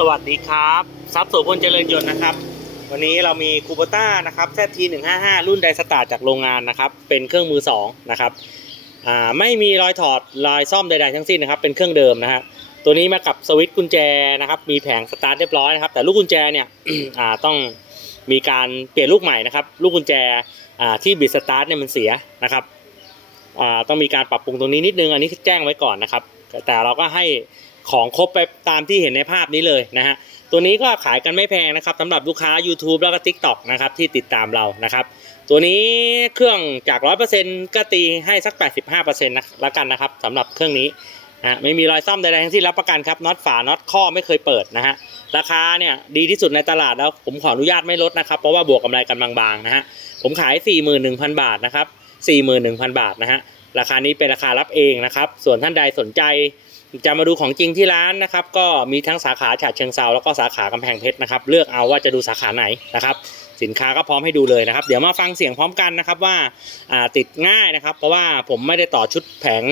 สวัสดีครับซับโสพลเจริญยนต์นะครับ วันนี้เรามีคูโบต้านะครับแซทีหนึ่งห้าห้ารุ่นไดสตาร์จากโรงงานนะครับ เป็นเครื่องมือสองนะครับอ่าไม่มีรอยถอดรอยซ่อมใดๆทั้งสิ้นนะครับ เป็นเครื่องเดิมนะฮะตัวนี้มากับสวิตช์กุญแจนะครับ มีแผงสตาร์ทเรียบร้อยนะครับ แต่ลูกกุญแจเนี่ยอ่าต้องมีการเปลี่ยนลูกใหม่นะครับ ลูกกุญแจอ่าที่บิดสตาร์ทเนี่ยมันเสียนะครับอ่าต้องมีการปรับปรุงตรงนี้นิดนึงอันนี้แจ้งไว้ก่อนนะครับ แต่เราก็ให้ ของครบไปตามที่เห็นในภาพนี้เลยนะฮะตัวนี้ก็ขายกันไม่แพงนะครับสำหรับลูกค้า YouTube แล้วก็ TikTok นะครับที่ติดตามเรานะครับ ตัวนี้เครื่องจาก 100%ก็ตีให้สัก 85%นะละกันนะครับสำหรับเครื่องนี้นะไม่มีรอยซ่อมใดๆทั้งสิ้นรับประกันครับน็อตฝาน็อตข้อไม่เคยเปิดนะฮะราคาเนี่ยดีที่สุดในตลาดแล้วผมขออนุญาตไม่ลดนะครับ เพราะว่าบวกกำไรกันบางๆนะฮะผมขาย 41,000 บาทนะครับ41,000 บาทนะฮะราคานี้เป็นราคารับเองนะครับ ส่วนท่านใดสนใจ จะมาดูของจริงที่ร้านนะครับ ก็มีทั้งสาขาฉะเชิงเซาแล้วก็สาขากำแพงเพชรนะครับ เลือกเอาว่าจะดูสาขาไหนนะครับ สินค้าก็พร้อมให้ดูเลยนะครับ เดี๋ยวมาฟังเสียงพร้อมกันนะครับว่าติดง่ายนะครับ เพราะว่าผมไม่ได้ต่อชุดแผง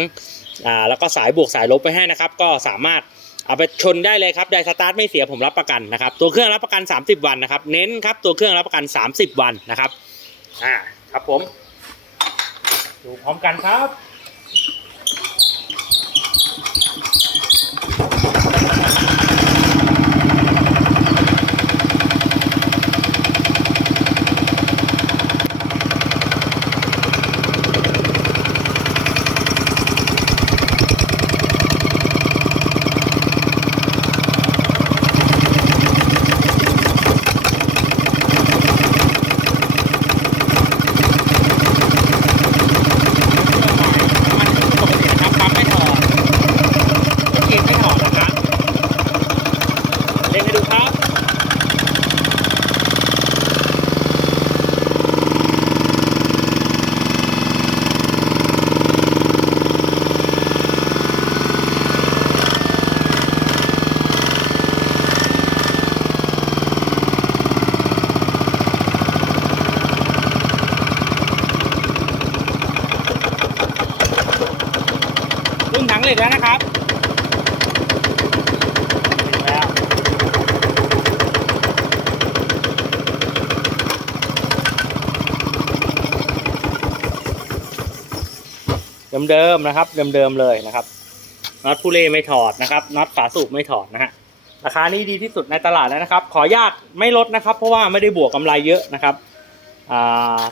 แล้วก็สายบวกสายลบไปให้นะครับ ก็สามารถเอาไปชนได้เลยครับไดสตาร์ทไม่เสียผมรับประกันนะครับ ตัวเครื่องรับประกัน 30 วันนะครับ เน้นครับตัวเครื่องรับประกัน 30 วันนะครับอ่าครับผม ดูพร้อมกันครับ มันปกตินะครับปั๊มไม่ถอดคีบไม่ถอดนะครับเล่นให้ดูครับ รุ่นถังเหล็กแล้วนะครับแล้วเดิมๆนะครับ เดิมๆเลยนะครับน็อตผู้เล่ไม่ถอดนะครับน็อตฝาสูบไม่ถอดนะฮะราคานี้ดีที่สุดในตลาดแล้วนะครับ ขออนุญาตไม่ลดนะครับ เพราะว่าไม่ได้บวกกำไรเยอะนะครับ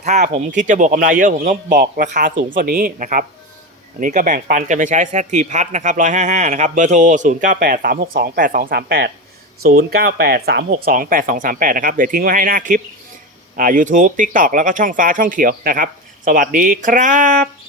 ถ้าผมคิดจะบวกกำไรเยอะ ผมต้องบอกราคาสูงกว่านี้นะครับ อันนี้ก็แบ่งปันกันไปใช้แซทีพัทนะครับ155นะครับ เบอร์โทร098 362 8238 098 362 8238นะครับ เดี๋ยวทิ้งไว้ให้หน้าคลิปอ่า YouTube TikTok แล้วก็ช่องฟ้าช่องเขียวนะครับ สวัสดีครับ